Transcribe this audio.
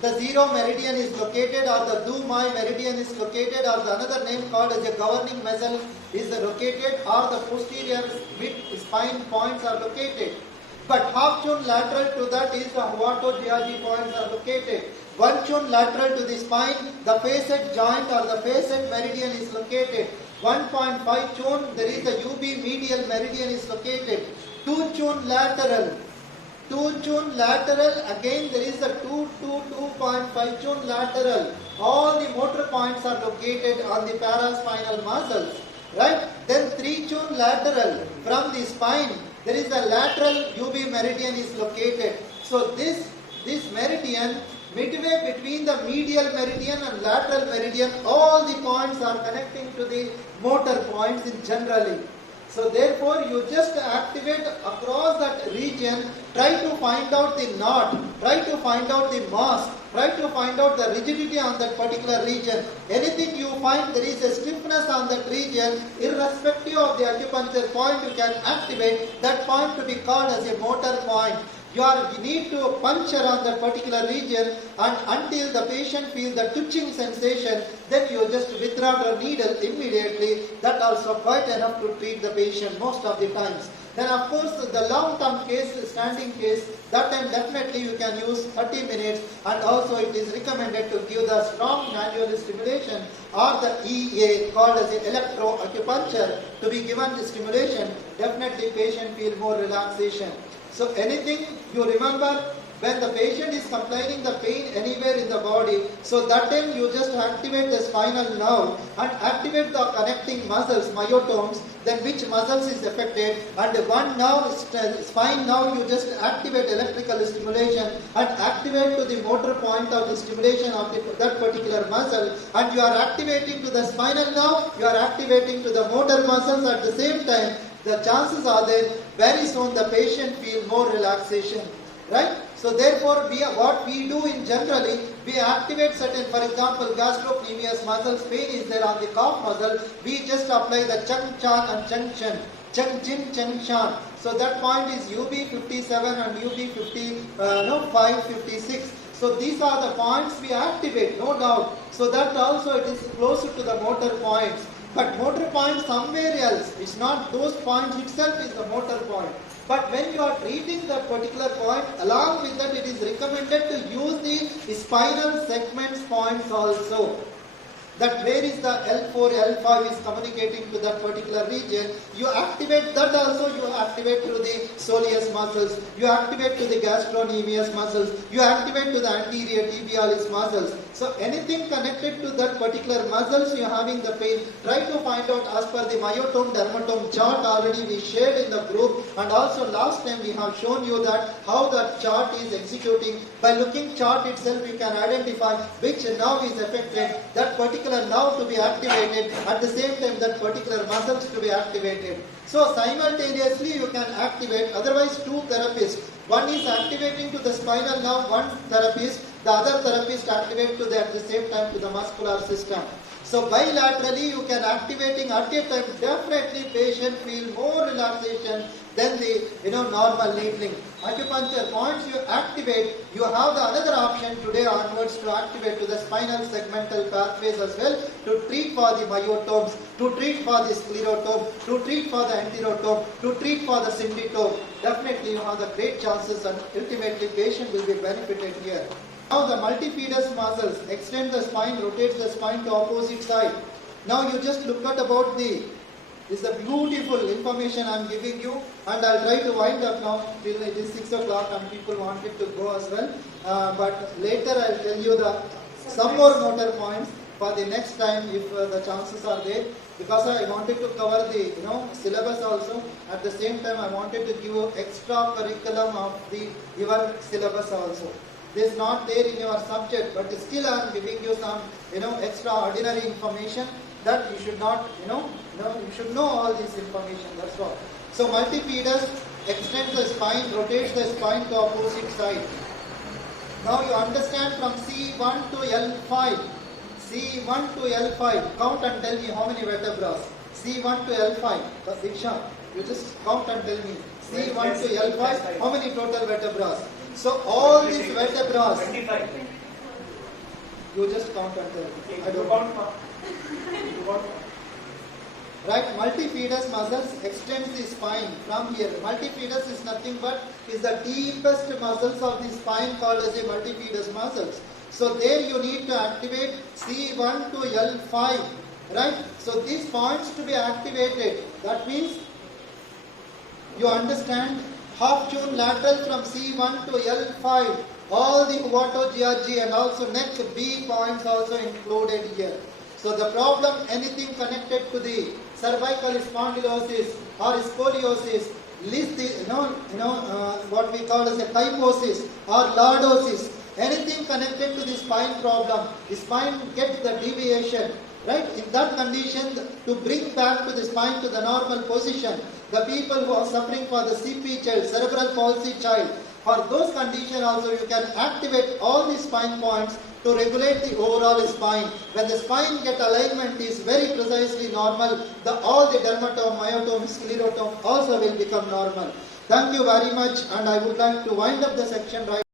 the zero meridian is located, or the Du Mai meridian is located, or the another name called as a governing muscle is located, or the posterior mid spine points are located. But half Chun lateral to that is the Huato Jiaji points are located. 1 Chun lateral to the spine, the facet joint or the facet meridian is located. 1.5 Chun, there is the UB medial meridian is located. 2 Chun lateral. 2 Chun lateral, again there is a 2.5 Chun lateral. All the motor points are located on the paraspinal muscles. Right? Then 3 Chun lateral from the spine. There is a lateral UB meridian is located. So this meridian, midway between the medial meridian and lateral meridian, all the points are connecting to the motor points in generally. So therefore you just activate across that region, try to find out the knot, try to find out the mass, try to find out the rigidity on that particular region. Anything you find there is a stiffness on that region, irrespective of the acupuncture point, you can activate that point to be called as a motor point. You need to puncture on that particular region, and until the patient feels the twitching sensation, then you just withdraw the needle immediately. That also quite enough to treat the patient most of the times. Then of course the long-term case, standing case, that time definitely you can use 30 minutes, and also it is recommended to give the strong manual stimulation or the EA called as the electroacupuncture to be given the stimulation. Definitely patient feel more relaxation. So anything you remember, when the patient is complaining the pain anywhere in the body, so that time you just activate the spinal nerve and activate the connecting muscles, myotomes, then which muscles is affected, and one nerve, spine nerve, you just activate electrical stimulation and activate to the motor point of the stimulation of that particular muscle, and you are activating to the spinal nerve, you are activating to the motor muscles at the same time. The chances are that very soon the patient feel more relaxation, right? So therefore, what we do in generally, we activate certain, for example, gastrocnemius muscles, pain is there on the cough muscle, we just apply the Cheng Chan and Cheng Chen, Cheng Jin, Cheng Shan. So that point is UB 57 and UB 5, 56. So these are the points we activate, no doubt. So that also it is closer to the motor points. But motor point somewhere else, it's not those points itself is the motor point. But when you are treating that particular point, along with that it is recommended to use the spinal segments points also. That where is the L4, L5 is communicating to that particular region, you activate that also, you activate to the soleus muscles, you activate to the gastrocnemius muscles, you activate to the anterior tibialis muscles. So anything connected to that particular muscles you are having the pain, try to find out as per the myotome dermatome chart already we shared in the group, and also last time we have shown you that how that chart is executing. By looking chart itself you can identify which nerve is affected, that particular nerve to be activated, at the same time that particular muscles to be activated. So simultaneously you can activate, otherwise two therapists, one is activating to the spinal nerve, one therapist, the other therapist activate to the, at the same time to the muscular system. So bilaterally you can activating at a time, definitely patient feel more relaxation than the normal needling. Acupuncture points you activate, you have the another option today onwards to activate to the spinal segmental pathways as well, to treat for the myotomes, to treat for the sclerotome, to treat for the enterotome, to treat for the syndicome. Definitely you have the great chances and ultimately patient will be benefited here. Now the multifidus muscles extend the spine, rotates the spine to opposite side. Now you just look at about this is a beautiful information I am giving you, and I'll try to wind up now till it is 6 o'clock and people wanted to go as well. But later I'll tell you some more motor points for the next time if the chances are there. Because I wanted to cover the syllabus also. At the same time I wanted to give you extra curriculum of your syllabus also. This is not there in your subject, but still I am giving you some extraordinary information that you should not you should know all this information. That's all. So multifidus extends the spine, rotates the spine to opposite side. Now you understand from C1 to L5. C1 to L5. Count and tell me how many vertebrae. C1 to L5. Diksha, you just count and tell me. C1 to L5. How many total vertebrae? So all these vertebrae. 25. You just count until Okay, I you don't. count now. You count now. Right, multifidus muscles extends the spine from here. Multifidus is nothing but is the deepest muscles of the spine called as a multifidus muscles. So there you need to activate C1 to L5. Right? So these points to be activated. That means you understand half tune lateral from C1 to L5. All the Uvato GRG and also neck B points also included here. So the problem, anything connected to the cervical spondylosis or scoliosis, list the, what we call as a kyphosis or lordosis, anything connected to the spine problem, the spine gets the deviation, right? In that condition, to bring back to the spine to the normal position, the people who are suffering for the CP child, cerebral palsy child, for those conditions also you can activate all the spine points to regulate the overall spine. When the spine get alignment is very precisely normal, all the dermatome, myotome, sclerotome also will become normal. Thank you very much, and I would like to wind up the section right